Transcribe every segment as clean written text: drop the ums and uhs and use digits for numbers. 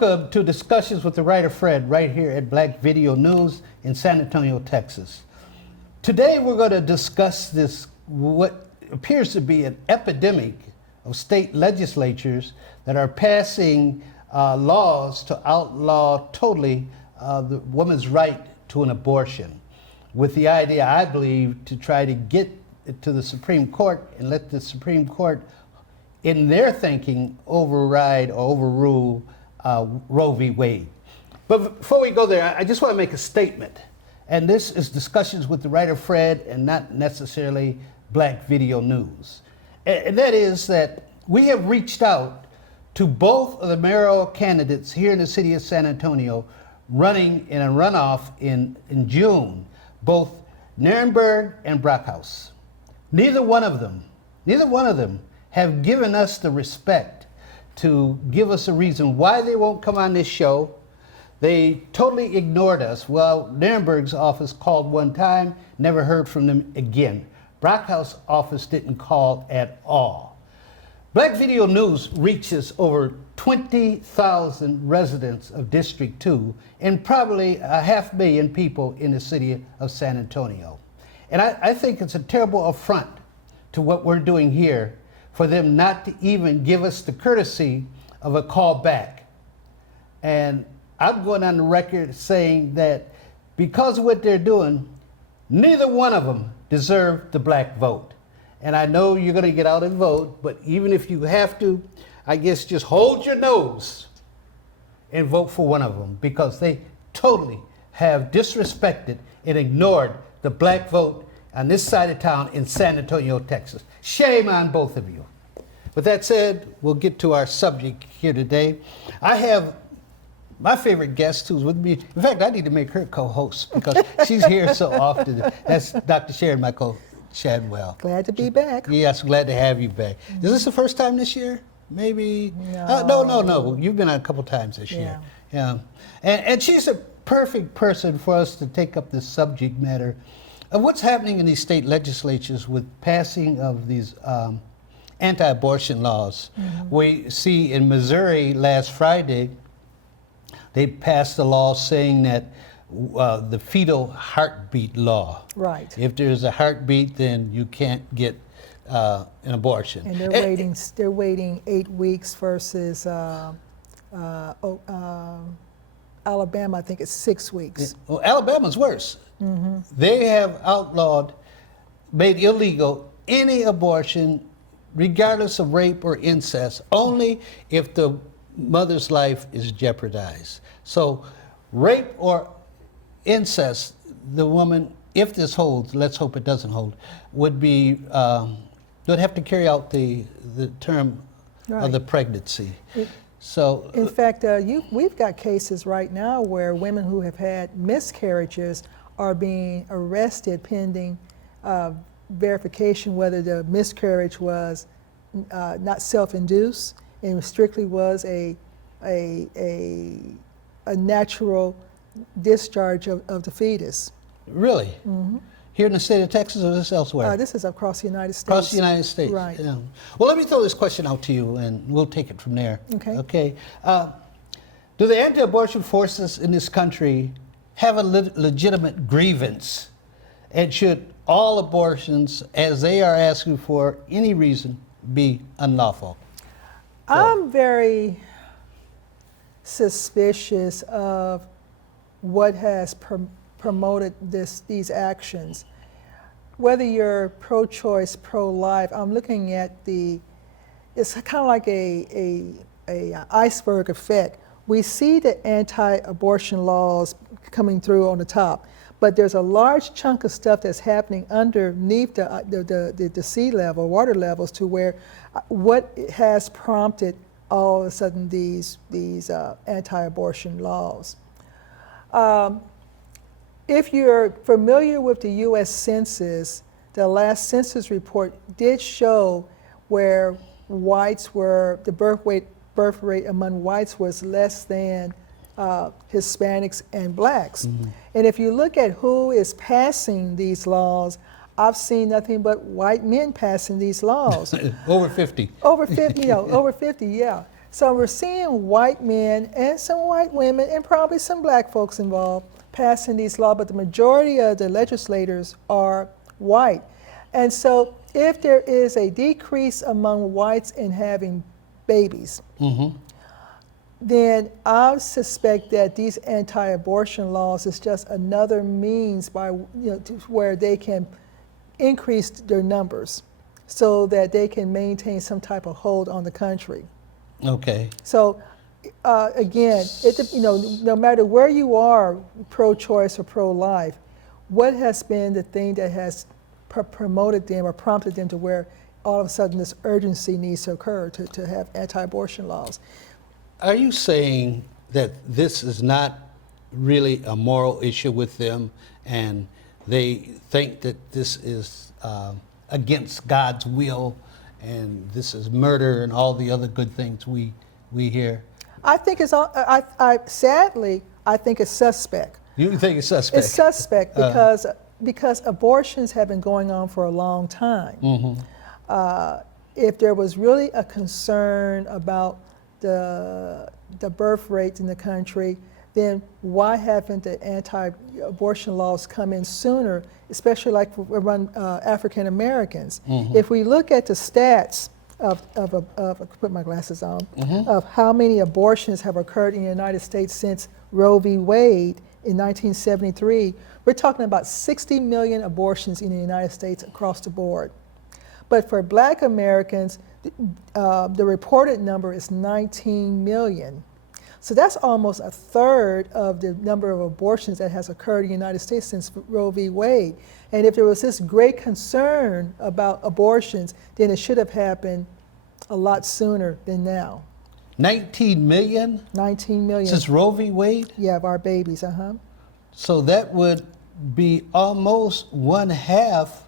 Welcome to Discussions with the Writer Fred right here at Black Video News in San Antonio, Texas. Today we're going to discuss this, what appears to be an epidemic of state legislatures that are passing laws to outlaw totally the woman's right to an abortion, with the idea, I believe, to try to get it to the Supreme Court and let the Supreme Court, in their thinking, override or overrule Roe v. Wade. But before we go there, I just want to make a statement. And this is Discussions with the Writer Fred and not necessarily Black Video News. And that is that we have reached out to both of the mayoral candidates here in the city of San Antonio running in a runoff in June, both Nirenberg and Brockhouse. Neither one of them have given us the respect to give us a reason why they won't come on this show. They totally ignored us. Well, Nirenberg's office called one time, never heard from them again. Brockhouse office didn't call at all. Black Video News reaches over 20,000 residents of District 2 and probably 500,000 people in the city of San Antonio. And I think it's a terrible affront to what we're doing here for them not to even give us the courtesy of a call back. And I'm going on the record saying that because of what they're doing, neither one of them deserve the black vote. And I know you're going to get out and vote, but even if you have to, I guess just hold your nose and vote for one of them, because they totally have disrespected and ignored the black vote on this side of town in San Antonio, Texas. Shame on both of you. With that said, we'll get to our subject here today. I have my favorite guest who's with me. In fact, I need to make her co-host because she's here so often. That's Dr. Sharon Michael Chadwell. Glad to be back. Yes, glad to have you back. Is this the first time this year? Maybe? No. No. You've been on a couple times this year. Yeah. And she's a perfect person for us to take up this subject matter of what's happening in these state legislatures with passing of these anti-abortion laws. Mm-hmm. We see in Missouri last Friday, they passed a law saying that the fetal heartbeat law. Right. If there's a heartbeat, then you can't get an abortion. And they're waiting 8 weeks versus Alabama, I think it's 6 weeks. Well, Alabama's worse. Mm-hmm. They have made illegal any abortion, regardless of rape or incest, only if the mother's life is jeopardized. So rape or incest, the woman, if this holds, let's hope it doesn't hold, would have to carry out the term of the pregnancy. In fact, we've got cases right now where women who have had miscarriages are being arrested pending verification whether the miscarriage was not self-induced and strictly was a natural discharge of the fetus. Really? Mm-hmm. Here in the state of Texas, or is this elsewhere? This is across the United States. Across the United States. Right. Yeah. Well, let me throw this question out to you, and we'll take it from there. Okay. Do the anti-abortion forces in this country have a legitimate grievance? And should all abortions, as they are asking for any reason, be unlawful? I'm very suspicious of what has promoted these actions. Whether you're pro-choice, pro-life, I'm looking at it's kind of like a iceberg effect. We see the anti-abortion laws coming through on the top, but there's a large chunk of stuff that's happening underneath the sea level, water levels, to where what has prompted all of a sudden these anti-abortion laws. If you're familiar with the U.S. Census, the last census report did show where the birth rate among whites was less than Hispanics and blacks. Mm-hmm. And if you look at who is passing these laws, I've seen nothing but white men passing these laws. Over 50. Over 50, over 50, yeah. So we're seeing white men and some white women and probably some black folks involved passing these laws, but the majority of the legislators are white. And so if there is a decrease among whites in having babies, then I suspect that these anti-abortion laws is just another means by where they can increase their numbers so that they can maintain some type of hold on the country. Okay. So again, no matter where you are, pro-choice or pro-life, what has been the thing that has promoted them or prompted them to where all of a sudden this urgency needs to occur to have anti-abortion laws? Are you saying that this is not really a moral issue with them, and they think that this is against God's will, and this is murder and all the other good things we hear? I think it's all. Sadly, I think it's suspect. You think it's suspect? It's suspect because abortions have been going on for a long time. If there was really a concern about the birth rates in the country, then why haven't the anti-abortion laws come in sooner, especially like around African Americans? If we look at the stats of put my glasses on, of how many abortions have occurred in the United States since Roe v. Wade in 1973, we're talking about 60 million abortions in the United States across the board. But for Black Americans, the reported number is 19 million. So that's almost a third of the number of abortions that has occurred in the United States since Roe v. Wade. And if there was this great concern about abortions, then it should have happened a lot sooner than now. 19 million? 19 million. Since Roe v. Wade? Yeah, of our babies, So that would be almost one half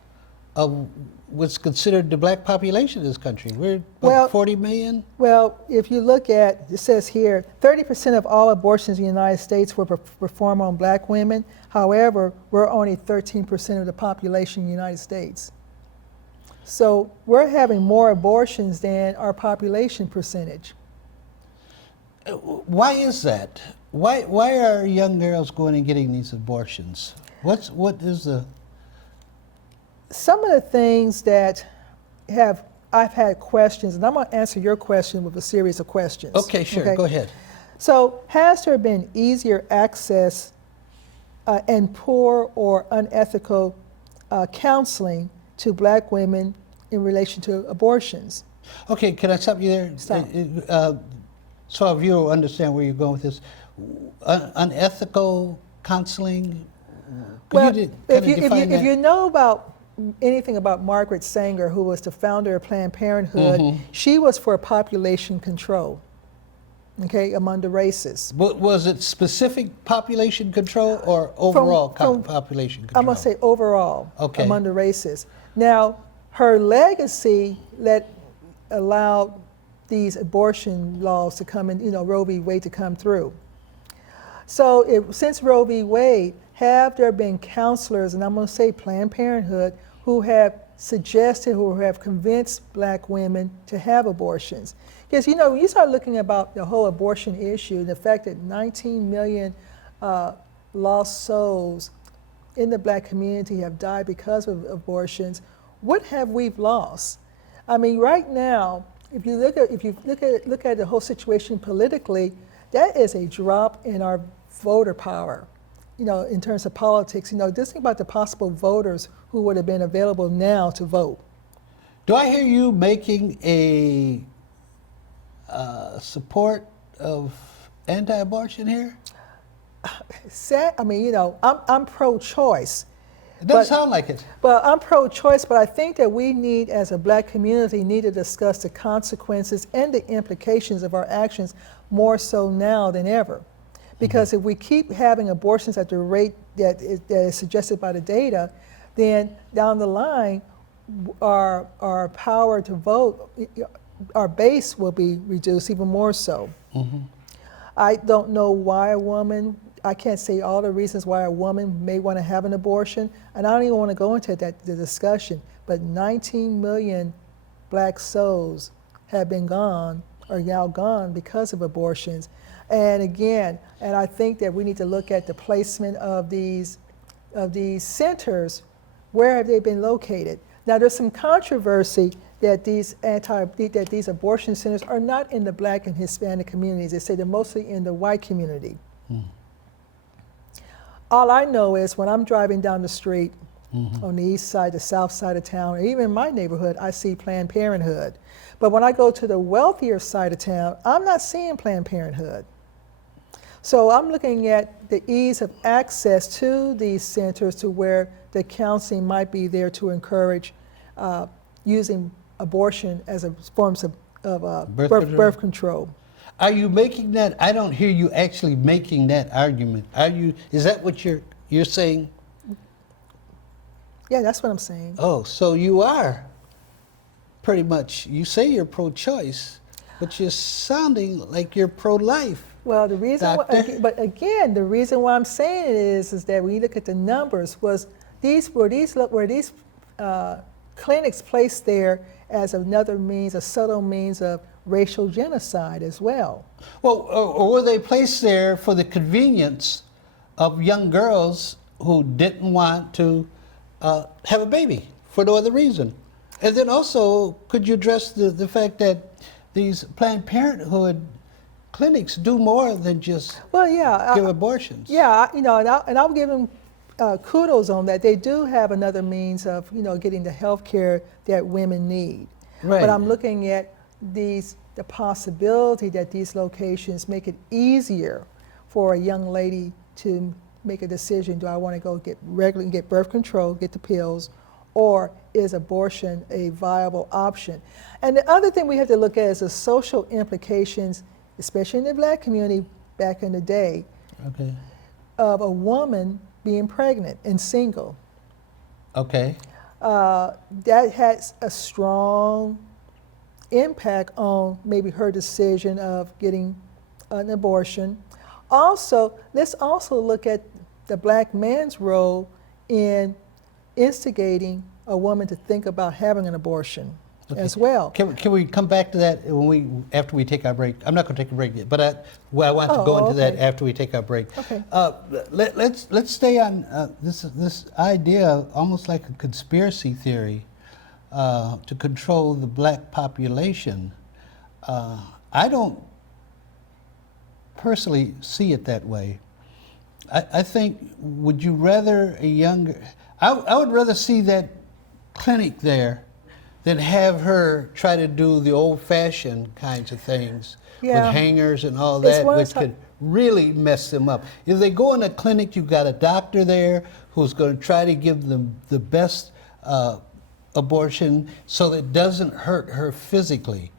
of what's considered the black population in this country. We're about 40 million? Well, if you look at, it says here, 30% of all abortions in the United States were performed on black women. However, we're only 13% of the population in the United States. So we're having more abortions than our population percentage. Why is that? Why are young girls going and getting these abortions? What is the... Some of the things that I've had questions, and I'm going to answer your question with a series of questions. Okay, sure, okay? Go ahead. So has there been easier access and poor or unethical counseling to black women in relation to abortions? Okay, can I stop you there? Stop. So if you understand where you're going with this, unethical counseling? Well, if you know about anything about Margaret Sanger, who was the founder of Planned Parenthood, she was for population control, okay, among the races. But was it specific population control or overall population control? I'm going to say overall, okay, among the races. Now, her legacy allowed these abortion laws to come in, Roe v. Wade to come through. So since Roe v. Wade, have there been counselors, and I'm going to say Planned Parenthood, who have suggested, who have convinced black women to have abortions? Because, when you start looking about the whole abortion issue, the fact that 19 million lost souls in the black community have died because of abortions, what have we lost? I mean, right now, if you look at the whole situation politically, that is a drop in our voter power. In terms of politics, just think about the possible voters who would have been available now to vote. Do I hear you making a support of anti-abortion here? I'm pro-choice. It doesn't sound like it. Well, I'm pro-choice, but I think that we need, as a black community, need to discuss the consequences and the implications of our actions more so now than ever. Because if we keep having abortions at the rate that is suggested by the data, then down the line, our power to vote, our base will be reduced even more so. I don't know why I can't say all the reasons why a woman may want to have an abortion, and I don't even want to go into the discussion, but 19 million black souls have been gone are now gone because of abortions. And again, and I think that we need to look at the placement of these centers. Where have they been located? Now, there's some controversy that these abortion centers are not in the Black and Hispanic communities. They say they're mostly in the white community. All I know is when I'm driving down the street on the east side, the south side of town, or even in my neighborhood, I see Planned Parenthood. But when I go to the wealthier side of town, I'm not seeing Planned Parenthood. So I'm looking at the ease of access to these centers to where the counseling might be there to encourage using abortion as a forms of birth control. Are you making that? I don't hear you actually making that argument. Are you? Is that what you're saying? Yeah, that's what I'm saying. Oh, so you are pretty much. You say you're pro-choice, but you're sounding like you're pro-life. Well, the reason, but again, the reason why I'm saying it is that when you look at the numbers, were these clinics placed there as another means, a subtle means of racial genocide as well. Well, or were they placed there for the convenience of young girls who didn't want to have a baby for no other reason? And then also, could you address the fact that these Planned Parenthood clinics do more than just give abortions? Yeah, you know, and I'll give them kudos on that. They do have another means of, you know, getting the health care that women need. Right. But I'm looking at the possibility that these locations make it easier for a young lady to make a decision. Do I want to go get birth control, get the pills, or is abortion a viable option? And the other thing we have to look at is the social implications, especially in the Black community back in the day, of a woman being pregnant and single. Okay. That has a strong impact on maybe her decision of getting an abortion. Also, let's also look at the Black man's role in instigating a woman to think about having an abortion as well. Can we come back to that after we take our break? I'm not going to take a break yet, but I want to go into that after we take our break. Okay. Let's stay on this idea, almost like a conspiracy theory, to control the Black population. I don't personally see it that way. I think, would you rather I would rather see that clinic there than have her try to do the old-fashioned kinds of things with hangers and all that, which could really mess them up. If they go in a clinic, you've got a doctor there who's going to try to give them the best abortion so that it doesn't hurt her physically.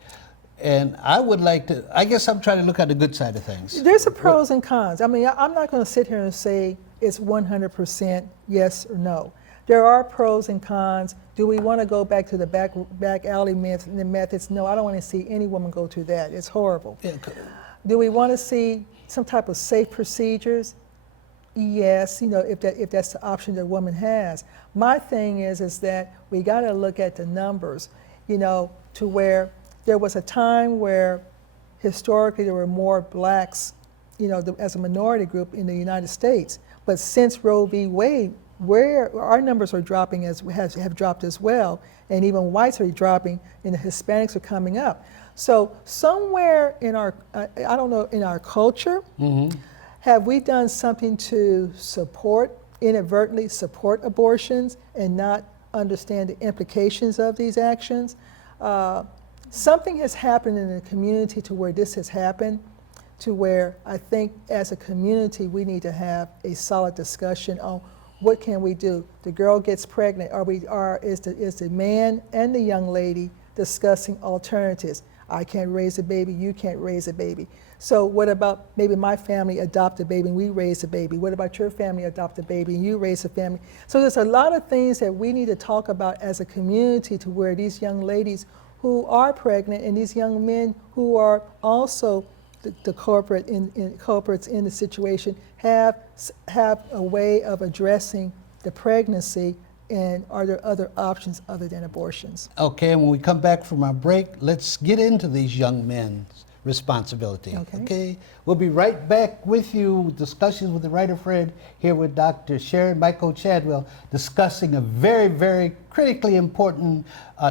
And I would like to, I guess I'm trying to look at the good side of things. There's a pros and cons. I mean, I'm not going to sit here and say it's 100% yes or no. There are pros and cons. Do we want to go back to the back alley methods? No, I don't want to see any woman go through that. It's horrible. Yeah. Do we want to see some type of safe procedures? Yes, you know, if that's the option that a woman has. My thing is that we got to look at the numbers, you know, to where there was a time where historically there were more Blacks, you know, as a minority group in the United States. But since Roe v. Wade, where our numbers are dropping have dropped as well, and even whites are dropping, and the Hispanics are coming up. So somewhere in our, I don't know, in our culture, have we done something to inadvertently support abortions and not understand the implications of these actions? Something has happened in the community to where this has happened, to where I think as a community we need to have a solid discussion on what can we do. The girl gets pregnant, is the man and the young lady discussing alternatives? I can't raise a baby, you can't raise a baby. So what about maybe my family adopt a baby and we raise a baby? What about your family adopt a baby and you raise a family? So there's a lot of things that we need to talk about as a community to where these young ladies who are pregnant and these young men who are also the culprits in the situation have a way of addressing the pregnancy And are there other options other than abortions? Okay, and when we come back from our break, let's get into these young men's responsibility. Okay. We'll be right back with you, discussions with the writer Fred, here with Dr. Sharon Michael Chadwell, discussing a very, very critically important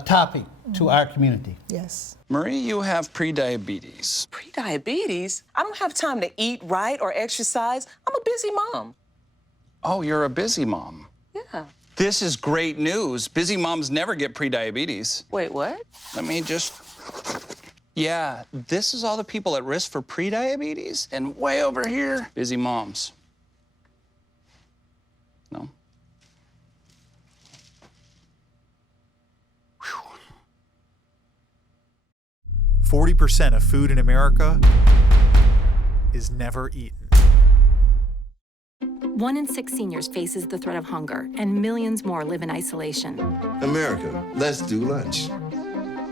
topic to our community. Yes. Marie, you have prediabetes. Pre-diabetes? I don't have time to eat right or exercise. I'm a busy mom. Oh, you're a busy mom. Yeah. This is great news. Busy moms never get prediabetes. Wait, what? Let me just... Yeah, this is all the people at risk for prediabetes, and way over here, busy moms. No? 40% of food in America is never eaten. 1 in 6 seniors faces the threat of hunger, and millions more live in isolation. America, let's do lunch.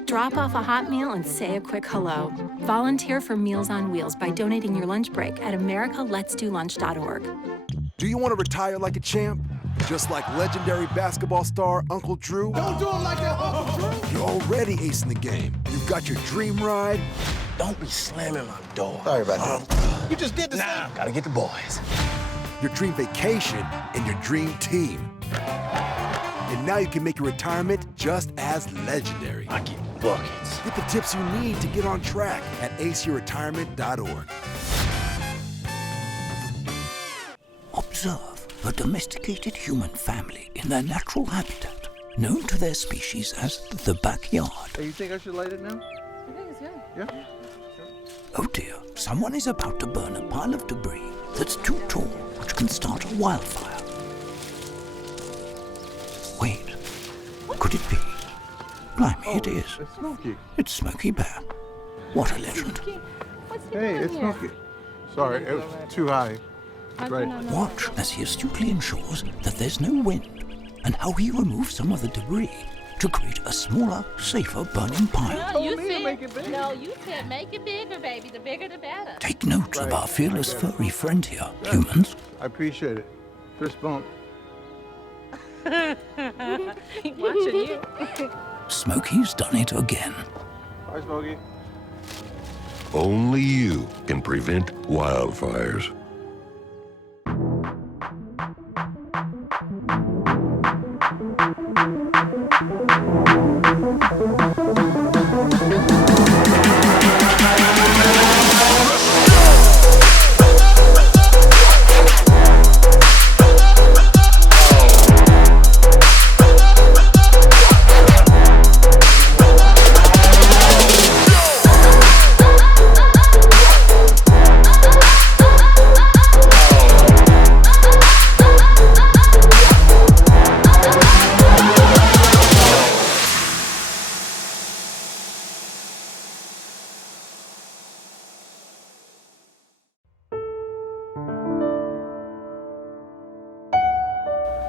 Drop off a hot meal and say a quick hello. Volunteer for Meals on Wheels by donating your lunch break at americaletsdolunch.org. Do you want to retire like a champ? Just like legendary basketball star Uncle Drew? Don't do him like that, Uncle Drew! You're already acing the game. You've got your dream ride. Don't be slamming my door. Sorry about that. You just did the same. Gotta get the boys. Your dream vacation and your dream team. And now you can make your retirement just as legendary. I get buckets. Get the tips you need to get on track at aceyourretirement.org. Observe a domesticated human family in their natural habitat, known to their species as the backyard. Hey, you think I should light it now? I think it's good. Yeah? Oh dear, someone is about to burn a pile of debris that's too tall, which can start a wildfire. Wait, could it be? Blimey, it is. It's Smokey. It's Smokey Bear. What a legend. Hey, it's Smokey. Sorry, it was too high. Right. Watch as he astutely ensures that there's no wind, and how he removes some of the debris to create a smaller, safer burning pile. No, you said make it bigger, baby. The bigger, the better. Take note of our fearless furry friend here, humans. I appreciate it. Fist bump. Watching you. Smokey's done it again. Bye, Smokey. Only you can prevent wildfires.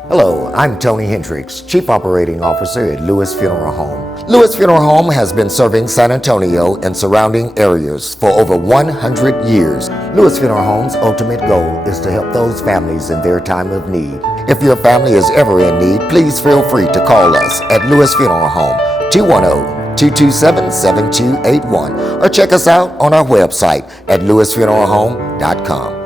Hello, I'm Tony Hendricks, Chief Operating Officer at Lewis Funeral Home. Lewis Funeral Home has been serving San Antonio and surrounding areas for over 100 years. Lewis Funeral Home's ultimate goal is to help those families in their time of need. If your family is ever in need, please feel free to call us at Lewis Funeral Home, 210-227-7281, or check us out on our website at lewisfuneralhome.com.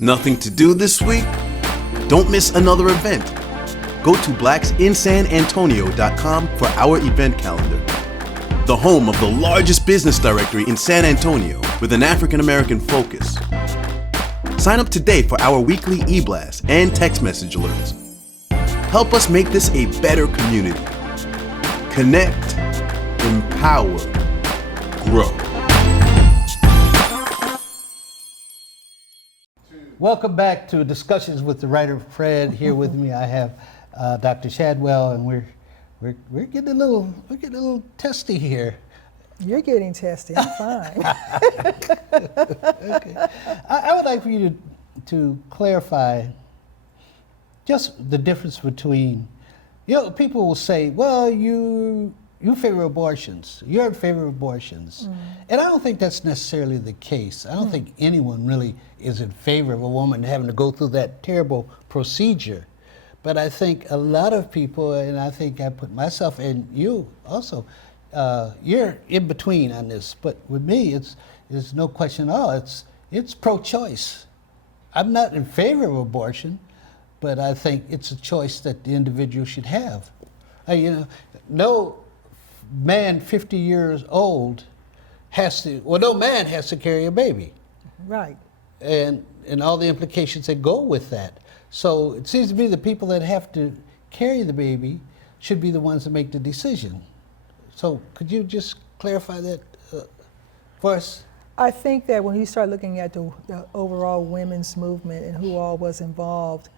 Nothing to do this week? Don't miss another event. Go to blacksinsanantonio.com for our event calendar. The home of the largest business directory in San Antonio with an African American focus. Sign up today for our weekly e-blast and text message alerts. Help us make this a better community. Connect, empower, grow. Welcome back to Discussions with the Writer Fred. Here with me I have Dr. Chadwell, and we're getting a little testy here. You're getting testy. I'm fine. Okay. I would like for you to clarify just the difference between, people will say, well, you favor abortions. You're in favor of abortions. And I don't think that's necessarily the case. I don't think anyone really is in favor of a woman having to go through that terrible procedure. But I think a lot of people, and I think I put myself and you also, you're in between on this. But with me, it's no question at all. It's pro-choice. I'm not in favor of abortion, but I think it's a choice that the individual should have. No man 50 years old no man has to carry a baby. Right. And all the implications that go with that. So it seems to me the people that have to carry the baby should be the ones that make the decision. So could you just clarify that for us? I think that when you start looking at the overall women's movement and who all was involved,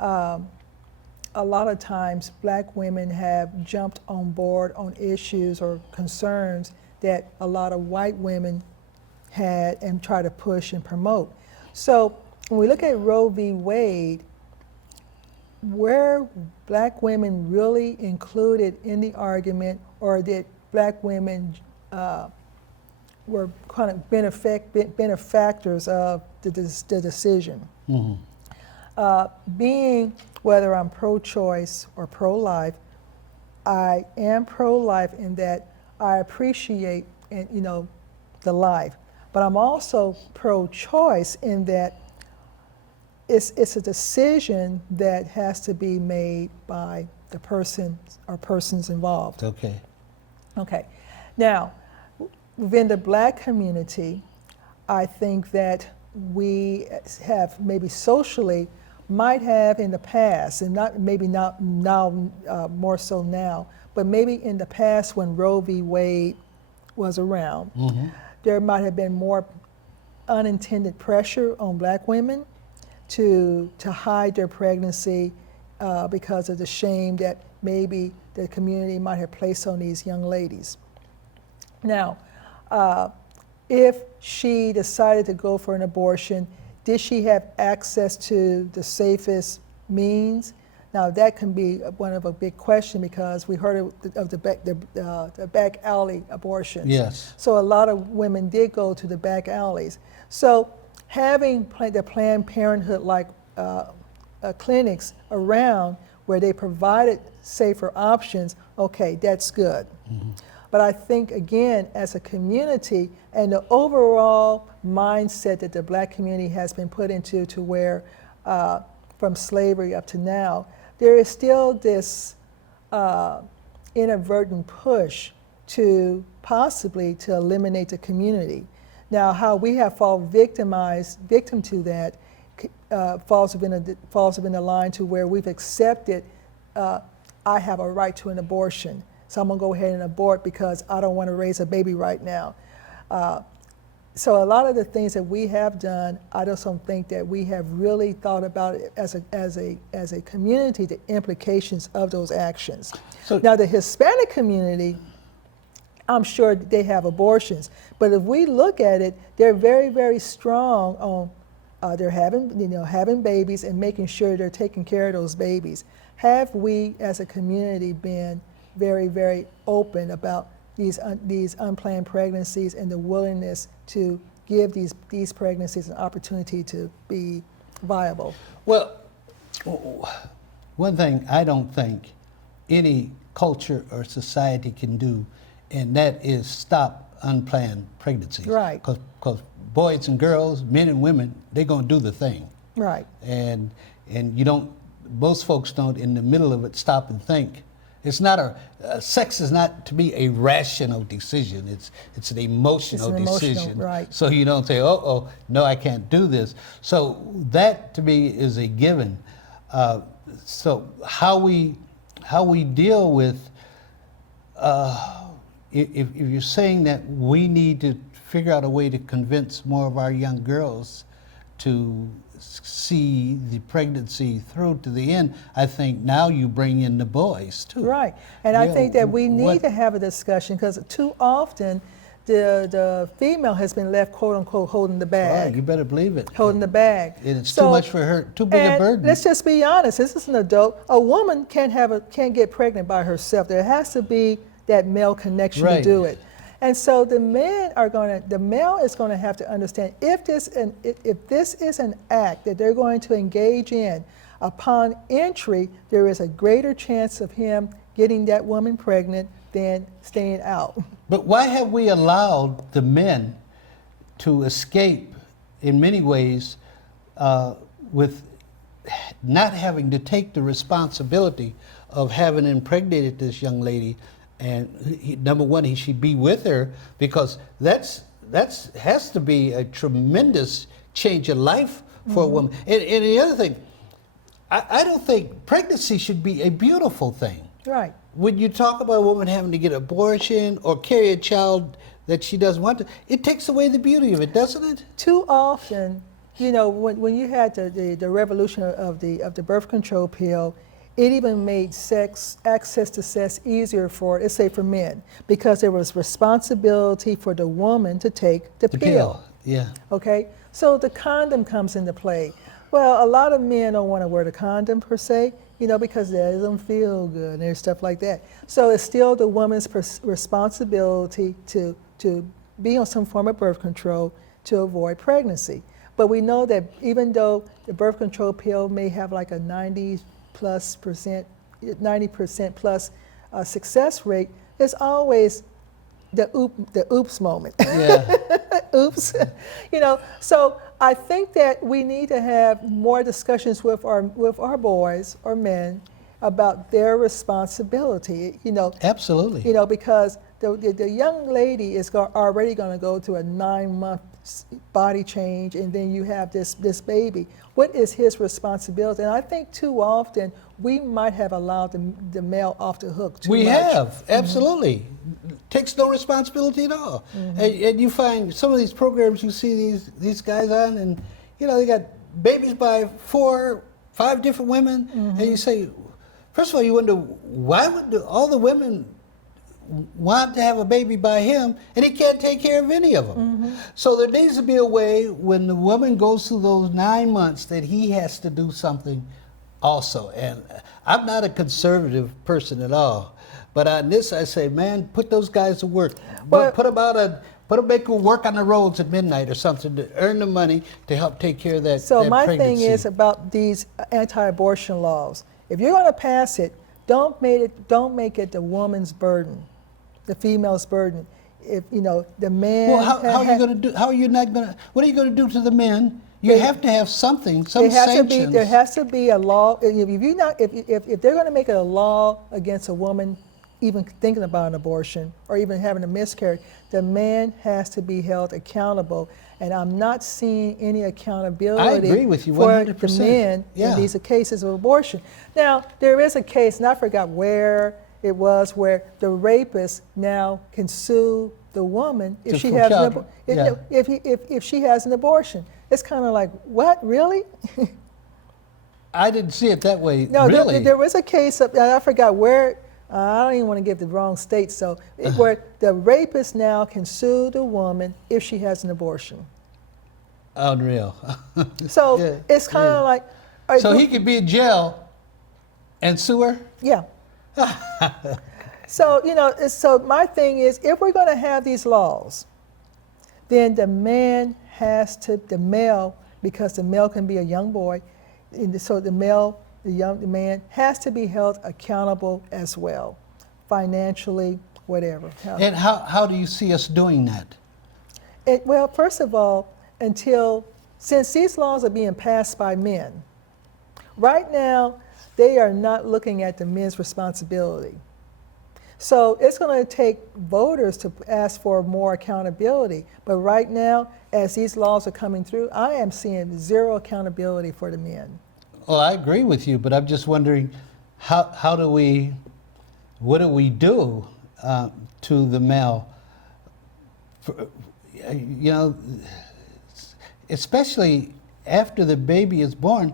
a lot of times black women have jumped on board on issues or concerns that a lot of white women had and try to push and promote. So when we look at Roe v. Wade, were black women really included in the argument, or did black women were kind of benefactors of the decision? Being whether I'm pro-choice or pro-life, I am pro-life in that I appreciate the life, but I'm also pro-choice in that it's a decision that has to be made by the person or persons involved. Okay. Okay. Now, within the black community, I think that we have maybe socially might have in the past, and not now more so now, but maybe in the past when Roe v. Wade was around, there might have been more unintended pressure on black women to hide their pregnancy because of the shame that maybe the community might have placed on these young ladies. Now, if she decided to go for an abortion, did she have access to the safest means? Now that can be one of a big question because we heard of the back alley abortions. Yes. So a lot of women did go to the back alleys. So having the Planned Parenthood like clinics around where they provided safer options, okay, that's good. But I think, again, as a community and the overall mindset that the black community has been put into to where, from slavery up to now, there is still this inadvertent push to possibly to eliminate the community. Now, how we have fallen victim to that falls within the line to where we've accepted, I have a right to an abortion. So I'm gonna go ahead and abort because I don't want to raise a baby right now. So a lot of the things that we have done, I just don't think that we have really thought about it as a community, the implications of those actions. So, now the Hispanic community, I'm sure they have abortions, but if we look at it, they're very, very strong on they're having babies and making sure they're taking care of those babies. Have we as a community been very, very open about these unplanned pregnancies and the willingness to give these pregnancies an opportunity to be viable? Well, one thing I don't think any culture or society can do, and that is stop unplanned pregnancies. Right. Because boys and girls, men and women, they're going to do the thing. Right. And you don't, most folks don't in the middle of it stop and think. It's not sex is not to be a rational decision. It's an emotional decision. Right. So you don't say, oh, no, I can't do this. So that to me is a given. So how we deal with, if you're saying that we need to figure out a way to convince more of our young girls to see the pregnancy through to the end, I think now you bring in the boys too. Right, and I Yeah, think that we need what- to have a discussion because too often the female has been left, quote unquote, holding the bag. Right, you better believe it. Holding the bag. And it's too much for her, too big a and burden. let's just be honest. This is an adult. A woman can't get pregnant by herself. There has to be that male connection Right. to do it. And so the male is going to have to understand if this is an act that they're going to engage in, upon entry, there is a greater chance of him getting that woman pregnant than staying out. But why have we allowed the men to escape in many ways with not having to take the responsibility of having impregnated this young lady? And number one, he should be with her, because that's has to be a tremendous change of life for a woman. And the other thing, I don't think pregnancy should be a beautiful thing. Right. When you talk about a woman having to get an abortion or carry a child that she doesn't want to, it takes away the beauty of it, doesn't it? Too often, you know, when you had the revolution of the birth control pill, it even made access to sex easier for, let's say, for men, because there was responsibility for the woman to take the pill. Yeah. Okay, so the condom comes into play. Well, a lot of men don't want to wear the condom per se, you know, because that doesn't feel good and there's stuff like that. So it's still the woman's responsibility to be on some form of birth control to avoid pregnancy. But we know that even though the birth control pill may have like a 90% plus success rate, there's always the oops moment. Yeah. Oops. You know, so I think that we need to have more discussions with our boys or men about their responsibility. You know. Absolutely. You know, because the young lady is already going to go through a 9-month body change, and then you have this baby. What is his responsibility? And I think too often we might have allowed the male off the hook too much. We have, absolutely. Takes no responsibility at all. And you find some of these programs, you see these guys on, and you know, they got babies by 4, 5 different women, and you say, first of all, you wonder, why would all the women want to have a baby by him, and he can't take care of any of them? So there needs to be a way when the woman goes through those 9 months that he has to do something also. And I'm not a conservative person at all, but on this I say, man, put those guys to work. Well, put them make them work on the roads at midnight or something to earn the money to help take care of that. So that my pregnancy. thing is about these anti-abortion laws. If you're going to pass it, don't make it the woman's burden, the female's burden. If you know the man. Well, how are you going to do? How are you not going to? What are you going to do to the men? You have to have something, some sanctions. There has to be a law. If they're going to make it a law against a woman even thinking about an abortion or even having a miscarriage, the man has to be held accountable. And I'm not seeing any accountability I agree with you, for 100%. the men Yeah. in these cases of abortion. Now, there is a case, and I forgot where it was, where the rapist now can sue the woman if she has if she has an abortion. It's kind of like, what, really? I didn't see it that way. No, really. there was a case, I forgot where, I don't even want to give the wrong state, so where the rapist now can sue the woman if she has an abortion. Unreal. So it's kind of like. So he could be in jail and sue her? Yeah. So, you know, so my thing is, if we're going to have these laws, then the male, because the male can be a young boy, so the man has to be held accountable as well, financially, whatever. And how do you see us doing that? Well, first of all, since these laws are being passed by men, right now they are not looking at the men's responsibility. So it's going to take voters to ask for more accountability. But right now, as these laws are coming through, I am seeing zero accountability for the men. Well, I agree with you, but I'm just wondering, what do we do to the male? You know, especially after the baby is born,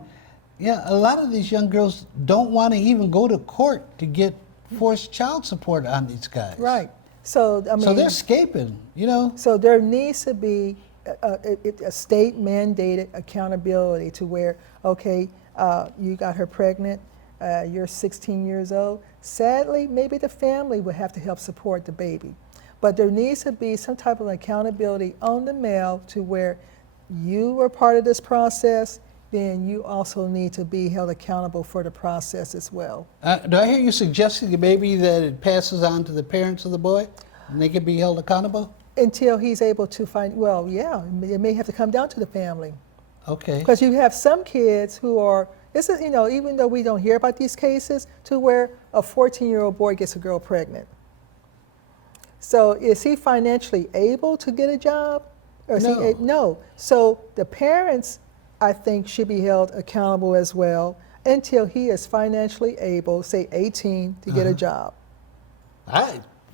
yeah, a lot of these young girls don't want to even go to court to get forced child support on these guys. Right. So, I mean, so they're escaping, you know. So there needs to be a state mandated accountability to where, okay, you got her pregnant, you're 16 years old. Sadly, maybe the family would have to help support the baby. But there needs to be some type of accountability on the male to where you were part of this process, then you also need to be held accountable for the process as well. Do I hear you suggesting maybe that it passes on to the parents of the boy and they can be held accountable? Until he's able to find, well, yeah, it may have to come down to the family. Okay. Because you have some kids who are, this is, you know, even though we don't hear about these cases, to where a 14-year-old boy gets a girl pregnant. So is he financially able to get a job? Or is No. No. So the parents, I think, should be held accountable as well until he is financially able, say 18, to get a job.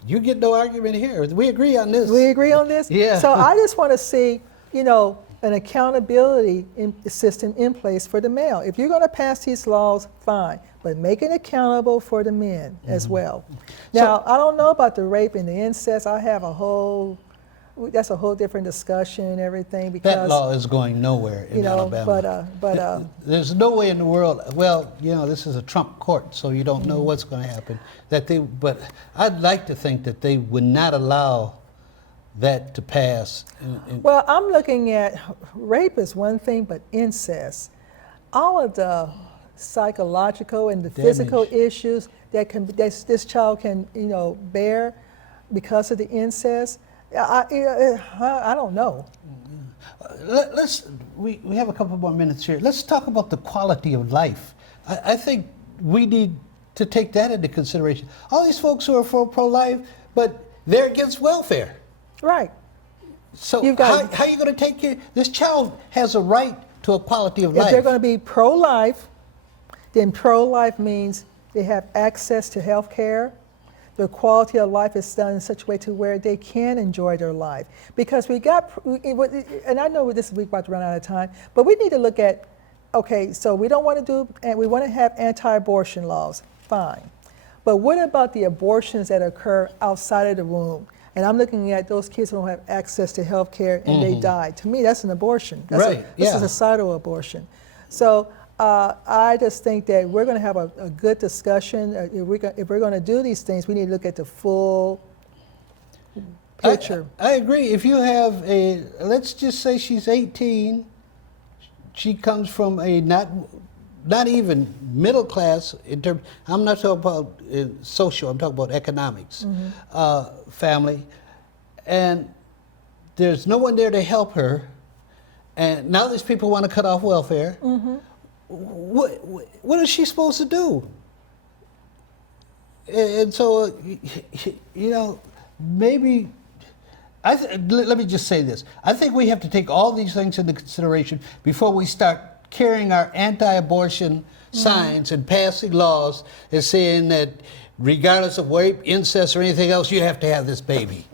You get no argument here. We agree on this. We agree on this? Yeah. So I just want to see, you know, an accountability system in place for the male. If you're going to pass these laws, fine, but make it accountable for the men as well. Now, I don't know about the rape and the incest. I have that's a whole different discussion and everything, because that law is going nowhere in Alabama. But there's no way in the world. Well, you know, this is a Trump court, so you don't know what's going to happen. But I'd like to think that they would not allow that to pass. Well, I'm looking at rape is one thing, but incest, all of the psychological and the physical issues that this child can, you know, bear because of the incest. I don't know. We have a couple more minutes here. Let's talk about the quality of life. I think we need to take that into consideration. All these folks who are for pro-life, but they're against welfare. Right. So how are you going to take care? This child has a right to a quality of life. If they're going to be pro-life, then pro-life means they have access to health care. Their quality of life is done in such a way to where they can enjoy their life. Because and I know we're about to run out of time, but we need to look at, okay, so we don't want to do, and we want to have anti-abortion laws, fine. But what about the abortions that occur outside of the womb? And I'm looking at those kids who don't have access to health care and they die. To me, that's an abortion. That's a societal abortion. So I just think that we're going to have a good discussion. If we're going to do these things, we need to look at the full picture. I agree. If you have let's just say she's 18, she comes from a not even middle class in terms. I'm not talking about social. I'm talking about economics. Family, and there's no one there to help her. And now these people want to cut off welfare. What is she supposed to do? And so, you know, maybe, let me just say this. I think we have to take all these things into consideration before we start carrying our anti-abortion signs and passing laws and saying that regardless of rape, incest, or anything else, you have to have this baby.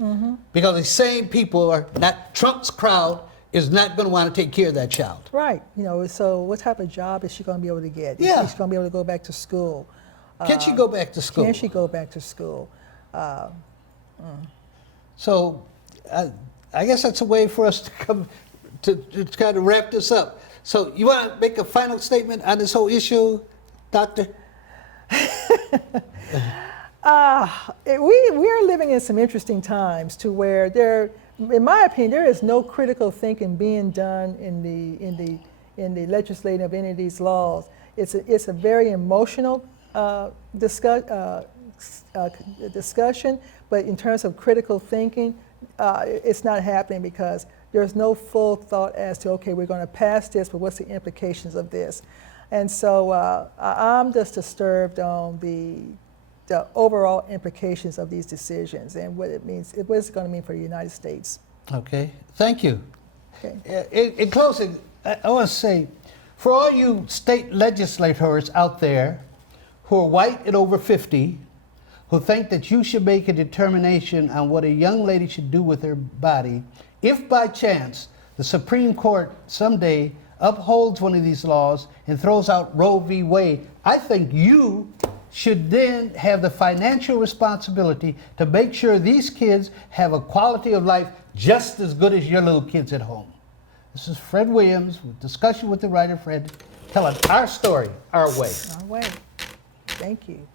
Because the same people are not, Trump's crowd is not going to want to take care of that child. Right. You know, so what type of job is she going to be able to get? Yeah. Is she going to be able to go back to school? Can she go back to school? Can she go back to school? So I guess that's a way for us to come to kind of wrap this up. So you want to make a final statement on this whole issue, Doctor? We are living in some interesting times to where in my opinion, there is no critical thinking being done in the legislating of any of these laws. It's a very emotional discussion, but in terms of critical thinking, it's not happening because there's no full thought as to, okay, we're going to pass this, but what's the implications of this? And so I'm just disturbed on the overall implications of these decisions and what it means, what it's going to mean for the United States. Okay, thank you. Okay. In closing, I want to say, for all you state legislators out there who are white and over 50, who think that you should make a determination on what a young lady should do with her body, if by chance the Supreme Court someday upholds one of these laws and throws out Roe v. Wade, I think you should then have the financial responsibility to make sure these kids have a quality of life just as good as your little kids at home. This is Fred Williams with Discussion with the Writer Fred, telling our story, our way. Our way. Thank you.